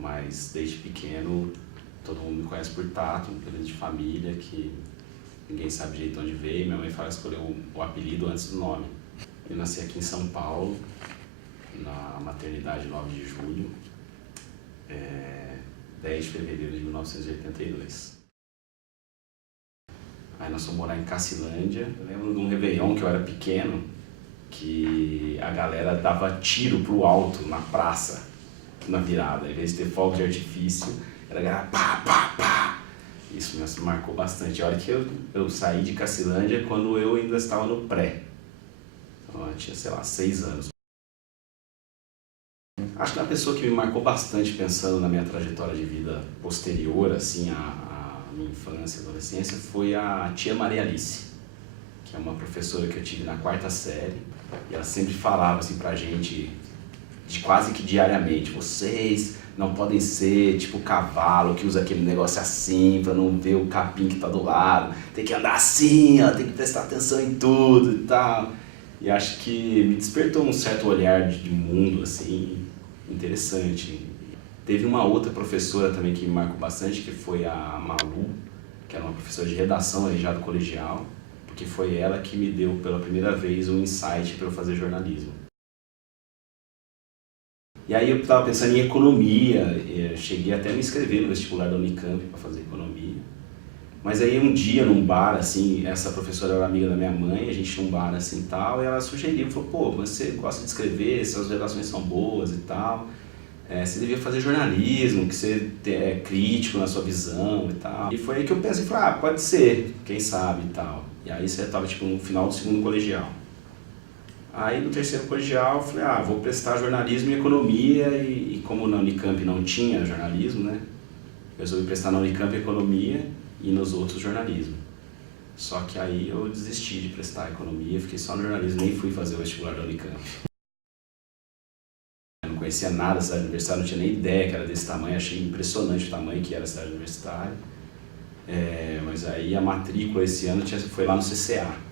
Mas desde pequeno todo mundo me conhece por Tato, um apelido de família que ninguém sabe direito de onde veio. Minha mãe fala que escolheu o apelido antes do nome. Eu nasci aqui em São Paulo, na maternidade 9 de julho, 10 de fevereiro de 1982. Aí nós fomos morar em Cacilândia. Eu lembro de um Réveillon que eu era pequeno, que a galera dava tiro pro alto na praça, na virada. Em vez de ter fogo de artifício, era galera pá, pá, pá. Isso me marcou bastante. A hora que eu saí de Cacilândia, quando eu ainda estava no pré. Então eu tinha, sei lá, 6 anos. Acho que uma pessoa que me marcou bastante pensando na minha trajetória de vida posterior, assim, à minha infância e adolescência, foi a tia Maria Alice, que é uma professora que eu tive na 4ª série, e ela sempre falava assim pra gente, quase que diariamente: vocês não podem ser tipo cavalo que usa aquele negócio assim pra não ver o capim que tá do lado, tem que andar assim, ó, tem que prestar atenção em tudo e tal. E acho que me despertou um certo olhar de mundo, assim, interessante. Teve uma outra professora também que me marcou bastante, que foi a Malu, que era uma professora de redação ali já do colegial, porque foi ela que me deu pela primeira vez um insight para eu fazer jornalismo. E aí eu estava pensando em economia, cheguei até a me inscrever no vestibular da Unicamp para fazer economia. Mas aí um dia num bar, assim, essa professora era amiga da minha mãe, a gente num bar assim tal, e ela sugeriu, falou: pô, você gosta de escrever, suas redações são boas e tal, você devia fazer jornalismo, que você é crítico na sua visão e tal. E foi aí que eu pensei, falei: pode ser, quem sabe e tal. E aí você estava tipo no final do 2º colegial. Aí no 3º colegial eu falei: vou prestar jornalismo e economia, e como na Unicamp não tinha jornalismo, né, eu resolvi prestar na Unicamp economia e nos outros jornalismo. Só que aí eu desisti de prestar economia, fiquei só no jornalismo, nem fui fazer o vestibular da Unicamp. Eu não conhecia nada da cidade universitária, não tinha nem ideia que era desse tamanho, achei impressionante o tamanho que era a cidade universitária. Mas aí a matrícula esse ano foi lá no CCA.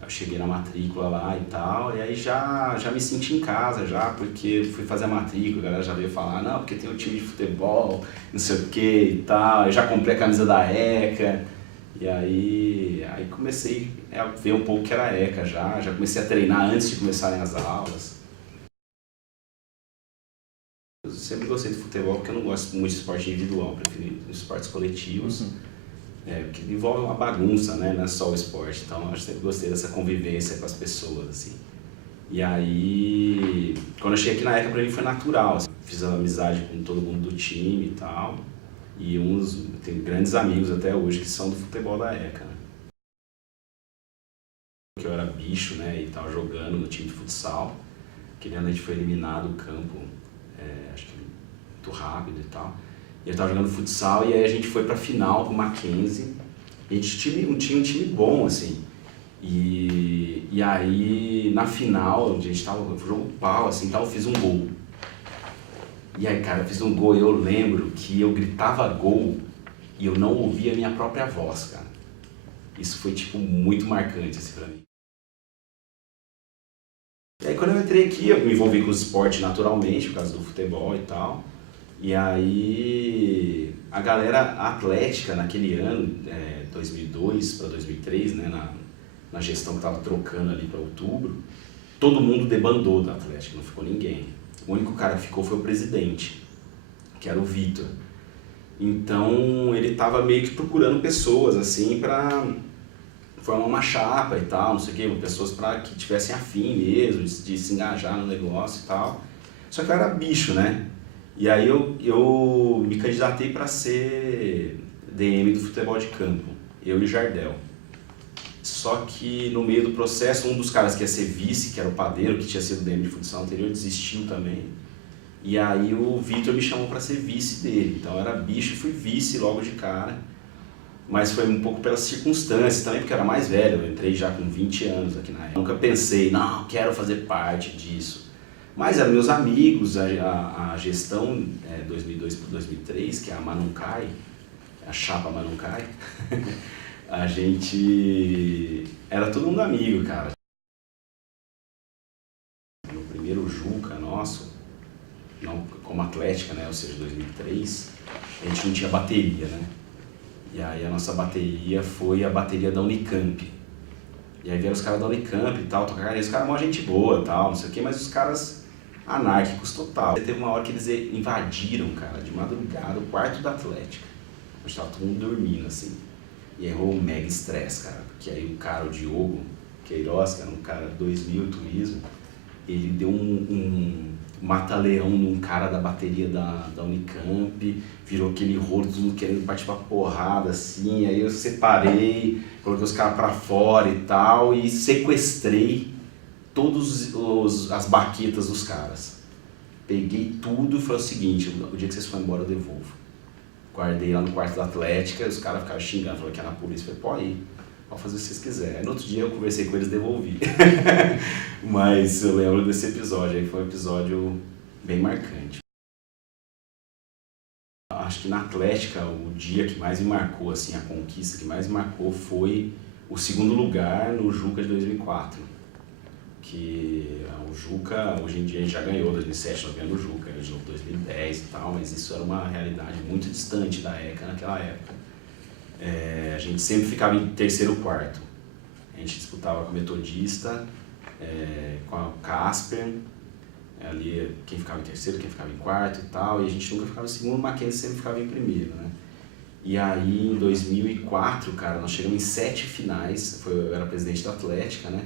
Eu cheguei na matrícula lá e tal, e aí já me senti em casa já, porque fui fazer a matrícula, a galera já veio falar: não, porque tem um time de futebol, não sei o que e tal. Eu já comprei a camisa da ECA, e aí comecei a ver um pouco o que era a ECA já comecei a treinar antes de começarem as aulas. Eu sempre gostei de futebol porque eu não gosto muito de esporte individual, prefiro esportes coletivos. Porque envolve uma bagunça, né? Não é só o esporte, então eu sempre gostei dessa convivência com as pessoas, assim. E aí, quando eu cheguei aqui na ECA, pra mim foi natural, assim. Fiz amizade com todo mundo do time e tal, e tenho grandes amigos até hoje que são do futebol da ECA, né? Que eu era bicho, né, e tava jogando no time de futsal. Aquele ano a gente foi eliminado do campo, acho que muito rápido e tal. E eu tava jogando futsal, e aí a gente foi pra final com o Mackenzie. E a gente tinha um time bom, assim. E aí, na final, a gente tava no jogo pau, assim, tal, eu fiz um gol. E aí, cara, eu fiz um gol e eu lembro que eu gritava gol e eu não ouvia a minha própria voz, cara. Isso foi, tipo, muito marcante, assim, pra mim. E aí, quando eu entrei aqui, eu me envolvi com o esporte naturalmente, por causa do futebol e tal. E aí, a galera atlética naquele ano, 2002 para 2003, né, na gestão que estava trocando ali para outubro, todo mundo debandou da Atlética, não ficou ninguém. O único cara que ficou foi o presidente, que era o Vitor. Então ele estava meio que procurando pessoas assim para formar uma chapa e tal, não sei o quê, pessoas para que tivessem afim mesmo, de se engajar no negócio e tal. Só que eu era bicho, né? E aí eu me candidatei para ser DM do futebol de campo, eu e o Jardel. Só que no meio do processo, um dos caras que ia ser vice, que era o Padeiro, que tinha sido DM de futsal anterior, desistiu também. E aí o Vitor me chamou para ser vice dele. Então eu era bicho e fui vice logo de cara. Mas foi um pouco pelas circunstâncias também, porque eu era mais velho, eu entrei já com 20 anos aqui na época. Nunca pensei: não, quero fazer parte disso. Mas eram meus amigos, a gestão 2002 para 2003, que é a Manuncai, a chapa Manuncai, a gente era todo mundo amigo, cara. No primeiro Juca nosso, não como Atlética, né? Ou seja, 2003, a gente não tinha bateria, né? E aí a nossa bateria foi a bateria da Unicamp. E aí vieram os caras da Unicamp e tal, tocar, e os caras mó gente boa e tal, não sei o que, mas os caras anárquicos total. Teve uma hora que eles invadiram, cara, de madrugada, o quarto da Atlética. Onde tava todo mundo dormindo, assim. E aí rolou um mega estresse, cara, porque aí o cara, o Diogo Queiroz, que era um cara 2000 turismo, ele deu um mata-leão num cara da bateria da Unicamp, virou aquele rolo, tudo querendo partir pra porrada, assim, aí eu separei, coloquei os caras pra fora e tal, e sequestrei todas as baquetas dos caras. Peguei tudo e falei o seguinte, o dia que vocês forem embora eu devolvo. Guardei lá no quarto da Atlética, e os caras ficaram xingando, falaram que era a polícia, falei, pode ir, pode fazer o que vocês quiserem. Aí no outro dia eu conversei com eles e devolvi. Mas eu lembro desse episódio, aí foi um episódio bem marcante. Acho que na Atlética, o dia que mais me marcou, assim, a conquista que mais me marcou foi o segundo lugar no Juca de 2004. Que o Juca, hoje em dia a gente já ganhou, 2007 nós ganhamos o Juca, de novo 2010 e tal, mas isso era uma realidade muito distante da ECA naquela época. A gente sempre ficava em terceiro quarto. A gente disputava com a Metodista, com a Casper, ali quem ficava em terceiro, quem ficava em quarto e tal, e a gente nunca ficava em segundo, o Mackenzie sempre ficava em primeiro, né? E aí em 2004, cara, nós chegamos em 7 finais, eu era presidente da Atlética, né?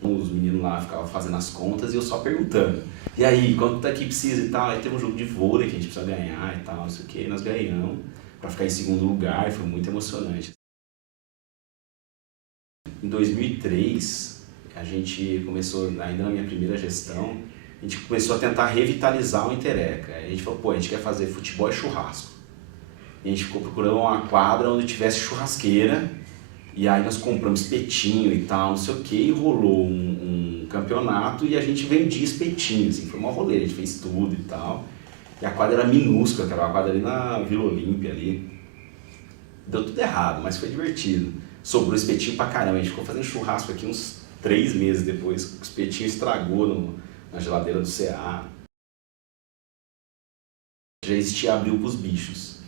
Os meninos lá ficavam fazendo as contas e eu só perguntando. E aí, quanto que precisa e tal? Aí tem um jogo de vôlei que a gente precisa ganhar e tal, não sei o que, nós ganhamos para ficar em segundo lugar, foi muito emocionante. Em 2003, a gente começou, ainda na minha primeira gestão, a gente começou a tentar revitalizar o Intereca. A gente falou, pô, a gente quer fazer futebol e churrasco. E a gente ficou procurando uma quadra onde tivesse churrasqueira, e aí nós compramos espetinho e tal, não sei o que, e rolou um campeonato e a gente vendia espetinho, assim, foi uma rolê, a gente fez tudo e tal. E a quadra era minúscula, que era uma quadra ali na Vila Olímpia ali. Deu tudo errado, mas foi divertido. Sobrou espetinho pra caramba, a gente ficou fazendo churrasco aqui uns 3 meses depois, o espetinho estragou na geladeira do CA. Já existia Abril pros bichos.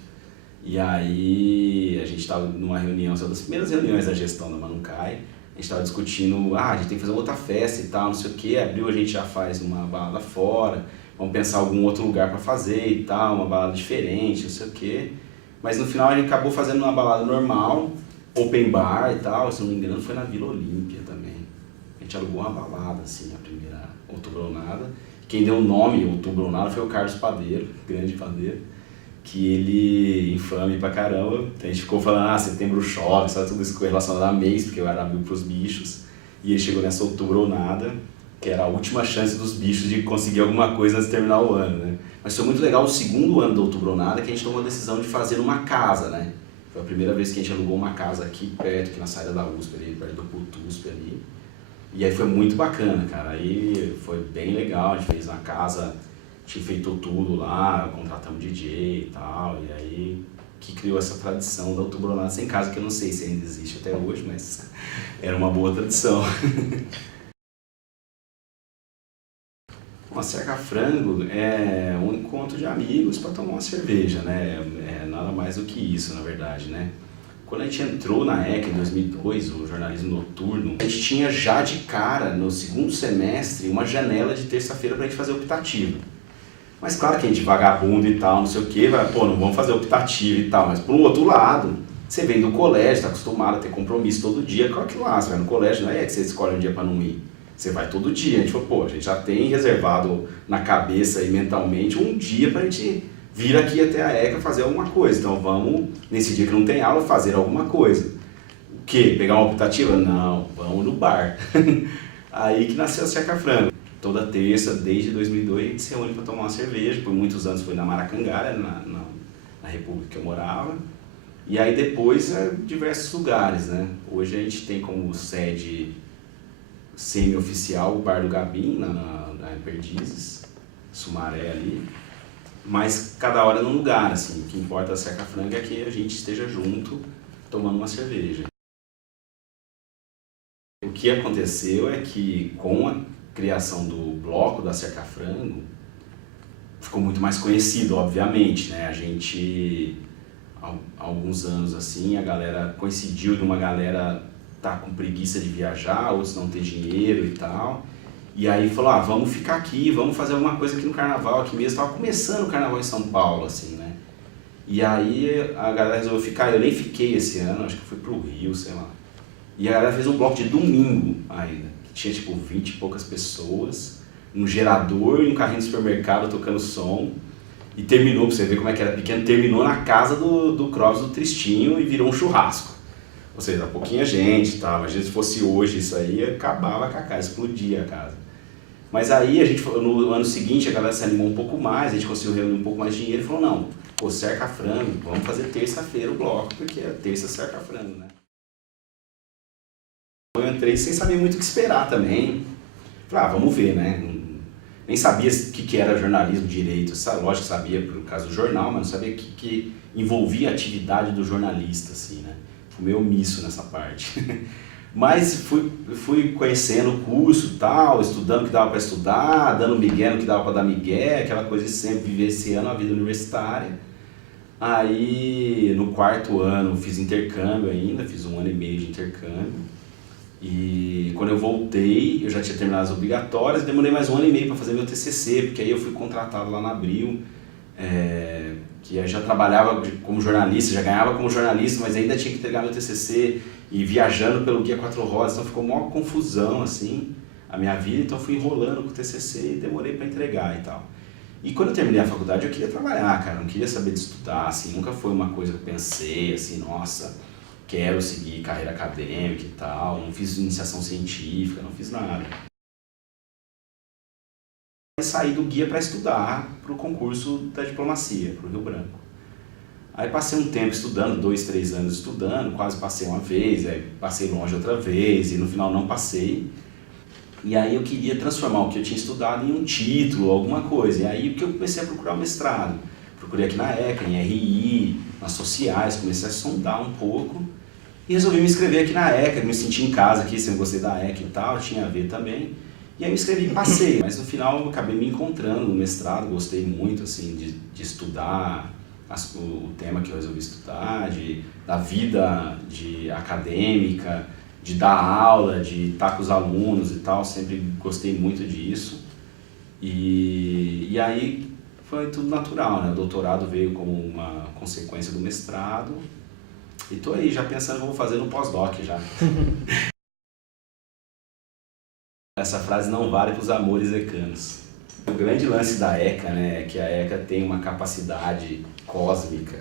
E aí a gente estava numa reunião, uma das primeiras reuniões da gestão da Manukai, a gente estava discutindo, a gente tem que fazer outra festa e tal, não sei o que, Abril a gente já faz uma balada fora, vamos pensar algum outro lugar para fazer e tal, uma balada diferente, não sei o que. Mas no final a gente acabou fazendo uma balada normal, open bar e tal, se não me engano foi na Vila Olímpia também. A gente alugou uma balada, assim, a primeira Outubronada. Quem deu o nome Outubronada foi o Carlos Padeiro, grande padeiro, que ele, infame pra caramba, a gente ficou falando, setembro chove, sabe, tudo isso relacionado a mês, porque eu era Abril pros bichos, e ele chegou nessa Outubronada, que era a última chance dos bichos de conseguir alguma coisa antes de terminar o ano, né? Mas foi muito legal o segundo ano da Outubronada que a gente tomou a decisão de fazer uma casa, né? Foi a primeira vez que a gente alugou uma casa aqui perto, aqui na saída da USP, ali, perto do Putusp ali. E aí foi muito bacana, cara, aí foi bem legal, a gente fez uma casa, a gente enfeitou tudo lá, contratamos DJ e tal, e aí que criou essa tradição da Outubronada sem casa, que eu não sei se ainda existe até hoje, mas era uma boa tradição. Uma cerca-frango é um encontro de amigos para tomar uma cerveja, né? É nada mais do que isso, na verdade, né? Quando a gente entrou na ECA em 2002, o jornalismo noturno, a gente tinha já de cara, no segundo semestre, uma janela de terça-feira para a gente fazer optativo. Mas claro que a gente vagabundo e tal, não sei o que, vai, pô, não vamos fazer optativo e tal, mas por um outro lado, você vem do colégio, está acostumado a ter compromisso todo dia, claro que lá, você vai no colégio, não é que você escolhe um dia para não ir. Você vai todo dia, a gente falou, pô, a gente já tem reservado na cabeça e mentalmente um dia pra gente vir aqui até a ECA fazer alguma coisa. Então vamos, nesse dia que não tem aula, fazer alguma coisa. O quê? Pegar uma optativa? Não, vamos no bar. Aí que nasceu a Cerca Frango. Toda terça, desde 2002, a gente se reúne para tomar uma cerveja. Por muitos anos foi na Maracangalha, na república que eu morava. E aí depois, diversos lugares, né? Hoje a gente tem como sede semi-oficial o Bar do Gabim, na Perdizes, Sumaré ali, mas cada hora num lugar, assim, o que importa a Cerca Frango é que a gente esteja junto tomando uma cerveja. O que aconteceu é que com a criação do bloco da Cerca Frango, ficou muito mais conhecido, obviamente, né? A gente, há alguns anos assim, a galera coincidiu de uma galera tá com preguiça de viajar, outros não ter dinheiro e tal. E aí falou, vamos ficar aqui, vamos fazer alguma coisa aqui no carnaval, aqui mesmo. Tava começando o carnaval em São Paulo, assim, né? E aí a galera resolveu ficar, eu nem fiquei esse ano, acho que fui pro Rio, sei lá. E a galera fez um bloco de domingo ainda, que tinha tipo 20 e poucas pessoas, um gerador e um carrinho de supermercado tocando som. E terminou, pra você ver como é que era pequeno, terminou na casa do Clóvis do Tristinho e virou um churrasco. Ou seja, pouquinha gente, tá? Imagina se fosse hoje isso aí, acabava com a casa, explodia a casa. Mas aí, no ano seguinte, a galera se animou um pouco mais, a gente conseguiu reunir um pouco mais de dinheiro e falou, não, pô, cerca frango, vamos fazer terça-feira o bloco, porque é terça cerca frango, né? Eu entrei sem saber muito o que esperar também. Falei, vamos ver, né? Nem sabia o que era jornalismo direito, lógico que sabia por causa do jornal, mas não sabia o que envolvia a atividade do jornalista, assim, né? Fui meio omisso nessa parte. Mas fui conhecendo o curso e tal, estudando o que dava para estudar, dando migué no que dava para dar migué, aquela coisa de sempre vivenciando a vida universitária. Aí, no 4º ano, fiz intercâmbio ainda, fiz 1 ano e meio de intercâmbio. E quando eu voltei, eu já tinha terminado as obrigatórias, demorei mais 1 ano e meio para fazer meu TCC, porque aí eu fui contratado lá na Abril, que eu já trabalhava como jornalista, já ganhava como jornalista, mas ainda tinha que entregar meu TCC e viajando pelo Guia 4 Rodas, então ficou uma confusão assim, a minha vida, então eu fui enrolando com o TCC e demorei para entregar e tal. E quando eu terminei a faculdade eu queria trabalhar, cara, não queria saber de estudar, assim, nunca foi uma coisa que eu pensei, assim, nossa, quero seguir carreira acadêmica e tal, não fiz iniciação científica, não fiz nada. Saí do guia para estudar para o concurso da diplomacia, para o Rio Branco. Aí passei um tempo estudando, 2, 3 anos estudando, quase passei uma vez, aí passei longe outra vez e no final não passei. E aí eu queria transformar o que eu tinha estudado em um título, alguma coisa. E aí que eu comecei a procurar o mestrado. Procurei aqui na ECA, em RI, nas sociais, comecei a sondar um pouco. E resolvi me inscrever aqui na ECA, me senti em casa aqui, sempre gostei da ECA e tal, tinha a ver também. E aí me inscrevi e passei, mas no final eu acabei me encontrando no mestrado, gostei muito assim, de estudar o tema que eu resolvi estudar, da vida acadêmica, de dar aula, de estar com os alunos e tal, sempre gostei muito disso. E aí foi tudo natural, né? O doutorado veio como uma consequência do mestrado. E tô aí já pensando o que eu vou fazer no pós-doc já. Essa frase não vale para os amores decanos. O grande lance da ECA, né, é que a ECA tem uma capacidade cósmica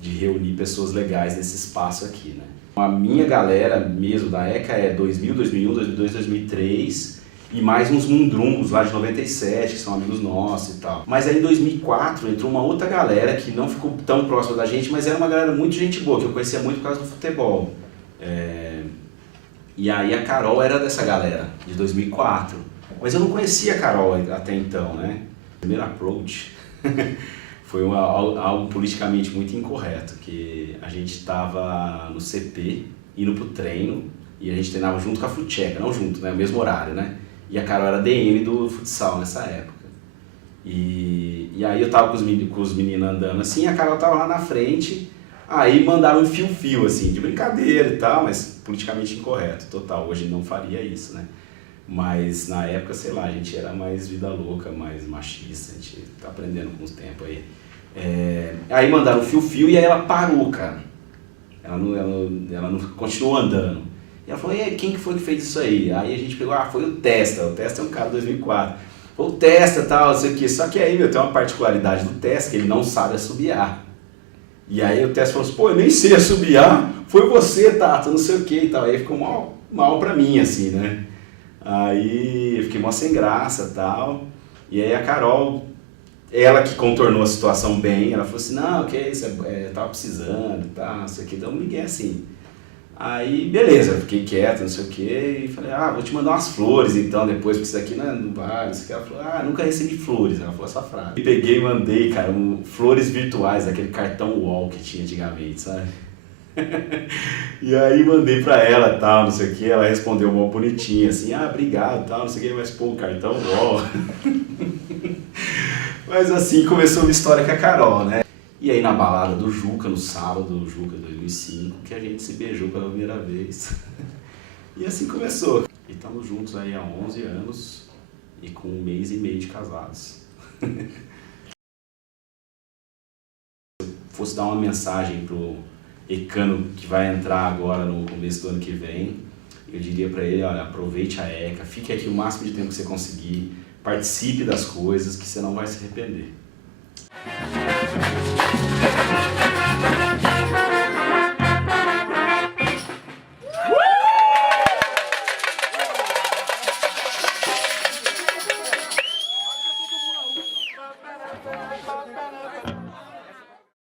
de reunir pessoas legais nesse espaço aqui, né? A minha galera mesmo da ECA é 2000, 2001, 2002, 2003 e mais uns mundrungos lá de 97, que são amigos nossos e tal. Mas aí em 2004 entrou uma outra galera que não ficou tão próxima da gente, mas era uma galera muito gente boa, que eu conhecia muito por causa do futebol. E aí a Carol era dessa galera, de 2004. Mas eu não conhecia a Carol até então, né? O primeiro approach foi algo politicamente muito incorreto, que a gente estava no CP, indo pro treino, e a gente treinava junto com a Futcheca, não junto, né? O mesmo horário, né? E a Carol era DM do futsal nessa época. E aí eu tava com os meninos andando assim, a Carol tava lá na frente, aí mandaram um fio-fio, assim, de brincadeira e tal, mas politicamente incorreto, total. Hoje não faria isso, né? Mas na época, sei lá, a gente era mais vida louca, mais machista, a gente tá aprendendo com o tempo aí. Aí mandaram um fio-fio e aí ela parou, cara. Ela não continuou andando. E ela falou, e aí, quem que foi que fez isso aí? Aí a gente pegou, foi o Testa é um cara de 2004. Foi o Testa e tal, não sei o quê. Só que aí, tem uma particularidade do Testa, que ele não sabe assobiar. E aí o Testa falou assim, eu nem sei assobiar, foi você, Tato, não sei o quê e tal. Aí ficou mal pra mim, assim, né? Aí eu fiquei mó sem graça e tal. E aí a Carol, ela que contornou a situação bem, ela falou assim, não, que é isso, eu tava precisando e tal, não sei o quê. Então me liguei assim. Aí, beleza, fiquei quieto, não sei o quê, e falei, vou te mandar umas flores então depois, porque isso aqui não vale, isso aqui. Ela falou, nunca recebi flores, ela falou essa frase. E peguei e mandei, cara, flores virtuais, aquele cartão UOL que tinha antigamente, sabe? E aí mandei pra ela, tal, não sei o quê, ela respondeu mó bonitinha, assim, obrigado, tal, não sei o quê, mas pô, cartão UOL. Mas assim começou uma história com a Carol, né? E aí na balada do Juca, no sábado do Juca 2005, que a gente se beijou pela primeira vez. E assim começou. E estamos juntos aí há 11 anos e com 1 mês e meio de casados. Se eu fosse dar uma mensagem pro Ecano que vai entrar agora no começo do ano que vem, eu diria para ele, olha, aproveite a ECA, fique aqui o máximo de tempo que você conseguir, participe das coisas que você não vai se arrepender.